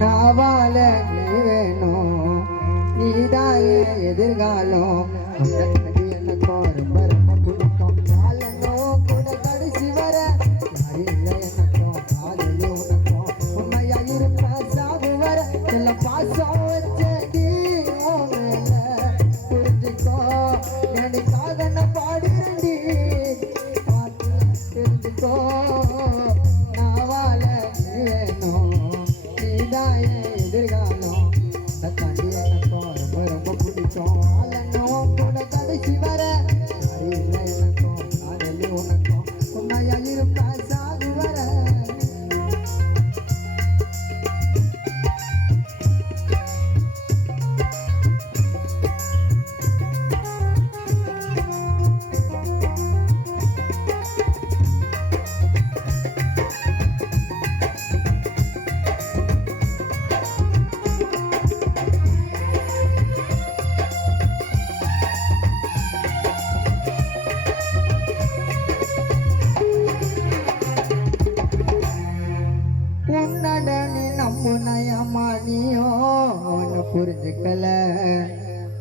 நான் வாழ நீ வேணும், நீதாயே எதிர்காலம். எனக்கும் ரொம்ப ரொம்ப பிடிக்கும். வாழணும் கூட கடைசி வர இல்லை எனக்கும் காதலி உனக்கும் உண்மையா இருப்ப சாகு வர எல்லாம் பாசம் வச்சடி புரிஞ்சுக்கோ. எனக்காக நான் பாடுறேன்டி தெரிஞ்சுக்கோ. எதிர்காலம் தாண்டி எனக்கும் ரொம்ப ரொம்ப பிடிக்கும். வாழணும் கூட கடைசி வர இல்லை எனக்கும் காதலி உனக்கும் உண்மையா இருப்ப சாகு வர. உன்னடனே நம்புனையம்மா நீயோ ஒன்னு புரிஞ்சுக்கல.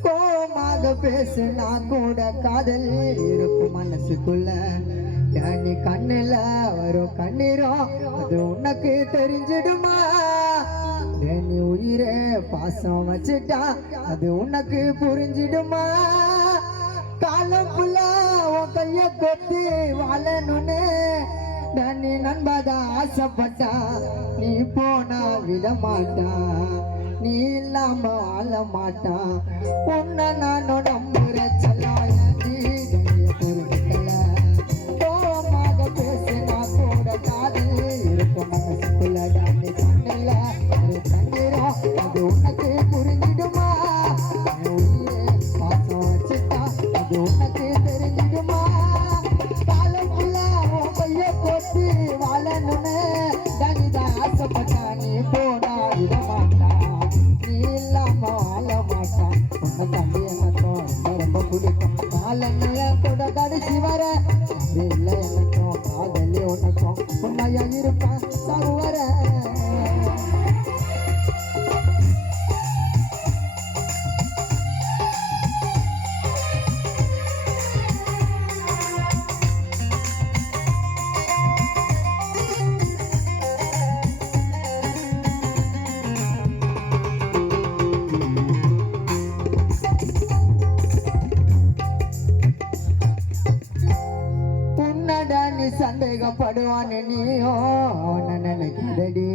கோமாக பேசுனா கூட காதல் இருக்கும் மனசுக்குள்ள. நீ கண்ணுல வரும் கண்ணீரும் அது உனக்கு தெரிஞ்சிடுமா. நீ உயிரே பாசம் வச்சுட்டா அது உனக்கு புரிஞ்சிடுமா. காலம் புள்ள உன் கைய கொத்து வாழணுன்னு நீ நண்பதா ஆசைப்பட்டா நீ போனா விட மாட்டா. நீ இல்லாம வாழ மாட்டா. உன்னை நானும் நம்புற செல்லாயி புரிஞ்சுக்கல. கோபமாக பேசினா கூட காதல் இருக்கும் மனசுக்குள்ள. நீ கண்ணில் ஒரு கண்ணீரும் அது உனக்கு புரிஞ்சிடுமா. உயிரே பாசம் வச்சுட்டா அது உனக்கு தெரிஞ்சிடுமா. வாழணுன்னு தனிதான் ஆசைப்பட்டா நீ போனா விட மாட்டா. நீ இல்லாம வாழ மாட்டா. உன்னை தம்பி எனக்கும் ரொம்ப ரொம்ப பிடிக்கும். வாழணுல கூட கடைசி வர இல்லை எனக்கும் காதலி உனக்கும் உண்மையா இருப்பான் சாகு வர. சந்தேகப்படுவான்னு நீயோ நினைக்கிறடி.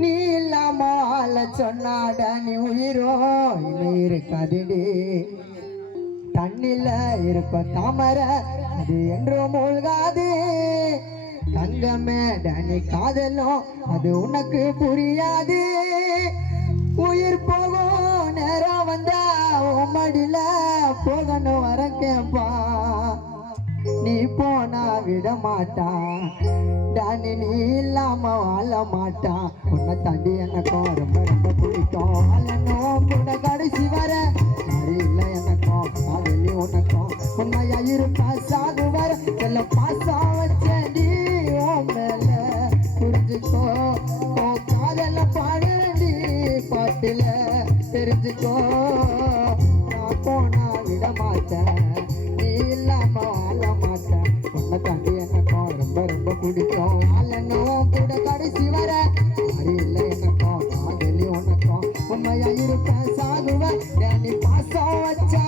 நீ இல்லாம ஆள சொன்னாட நீ உயிரோ இனி இருக்காதுடி. தண்ணில இருக்கும் தாமரை அது என்றும் மூழ்காது. தங்கமே டனி காதலும் அது உனக்கு புரியாது. உயிர் போகும் நேரம் வந்தா உம்மடியில போகணும் வர கேப்பா. நீ போனா விட மாட்டா. டானி நீ இல்லாம வாழ மாட்டா. உன்னை தாண்டி எனக்கும் ரொம்ப ரொம்ப பிடிக்கும். வாழணும் கூட கடைசி வர இல்லை எனக்கும் காதலி உனக்கும் உண்மையா இருப்ப சாகு வர எல்லாம் பாசம் வச்சேன்டி மேல புரிஞ்சுக்கோ. காதல பாடுறேன்டி பாட்டுல தெரிஞ்சுக்கோ. நான் போனா விட மாட்டேன். நீ இல்லாம வாழ மாட்டேன். உன்னை தாண்டி எனக்கும் ரொம்ப ரொம்ப பிடிக்கும். வாழணும் கூட கடைசி வர இல்லை எனக்கும் காதலி உனக்கும் உண்மையா இருப்பேன் சாகுவ. நீ பாசம் வச்சா